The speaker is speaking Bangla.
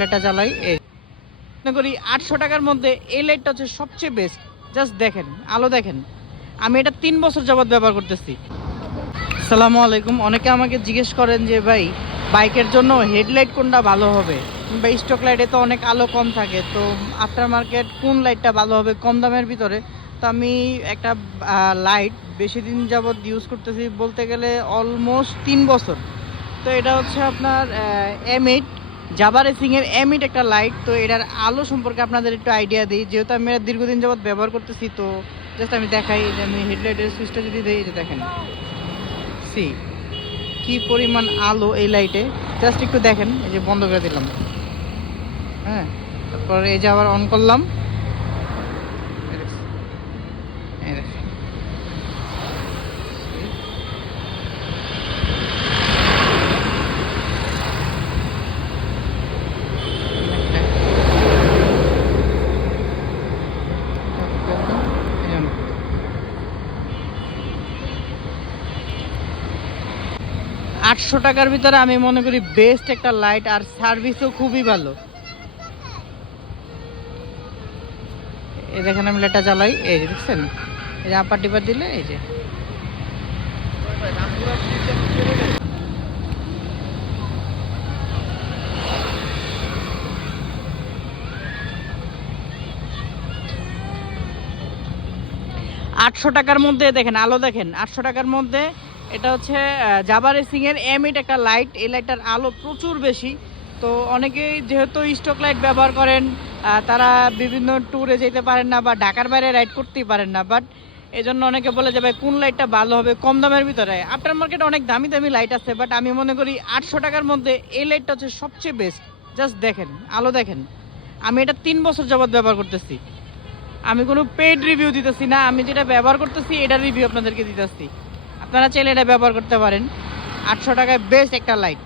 লাইটটা জ্বালাই এই মনে করি 800 টাকার মধ্যে এই লাইটটা হচ্ছে সবচেয়ে বেস্ট। জাস্ট দেখেন, আলো দেখেন। আমি এটা 3 বছর যাবত ব্যবহার করতেছি। আসসালামু আলাইকুম। অনেকে আমাকে জিজ্ঞেস করেন যে ভাই বাইকের জন্য হেডলাইট কোনটা ভালো হবে, কিংবা স্টক লাইটে তো অনেক আলো কম থাকে, তো আফটার মার্কেট কোন লাইটটা ভালো হবে কম দামের ভিতরে। তো আমি একটা লাইট বেশি দিন যাবত ইউজ করতেছি, বলতে গেলে অলমোস্ট 3 বছর। তো এটা হচ্ছে আপনার M8 জাভা রেসিংয়ের M8 একটা লাইট। তো এটার আলো সম্পর্কে আপনাদের একটু আইডিয়া দিই, যেহেতু আমি এটা দীর্ঘদিন যাবত ব্যবহার করতেছি। তো জাস্ট আমি দেখাই যে আমি হেডলাইটের সুইচটা যদি দিই, যে দেখেন সি কি পরিমাণ আলো এই লাইটে। জাস্ট একটু দেখেন, এই যে বন্ধ করে দিলাম, হ্যাঁ, তারপর এই যে আবার অন করলাম, এই দেখেন। $800 ভিতরে আমি মনে করি বেস্ট একটা লাইট, আর সার্ভিসও খুবই ভালো। এই দেখেন আমি লাইটটা জ্বালাই, এই যে দেখছেন, এই যে আপার টিপার দিলে এই যে $800 মধ্যে দেখেন আলো দেখেন। 800 টাকার মধ্যে এটা হচ্ছে জাভা রেসিংয়ের M8 একটা লাইট। এই লাইটটার আলো প্রচুর বেশি। তো অনেকেই যেহেতু স্টক লাইট ব্যবহার করেন, তারা বিভিন্ন ট্যুরে যেতে পারেন না বা ঢাকার বাইরে রাইড করতেই পারেন না, বাট এই জন্য অনেকে বলে যে ভাই কোন লাইটটা ভালো হবে কম দামের ভিতরে। আফটার মার্কেটে অনেক দামি দামি লাইট আছে, বাট আমি মনে করি 800 টাকার মধ্যে এই লাইটটা হচ্ছে সবচেয়ে বেস্ট। জাস্ট দেখেন, আলো দেখেন। আমি এটা 3 বছর যাবত ব্যবহার করতেছি। আমি কোনো পেইড রিভিউ দিতেছি না, আমি যেটা ব্যবহার করতেছি এটার রিভিউ আপনাদেরকে দিতেছি। আপনারা চাইলে এটা ব্যবহার করতে পারেন। 800 টাকায় বেস্ট একটা লাইট।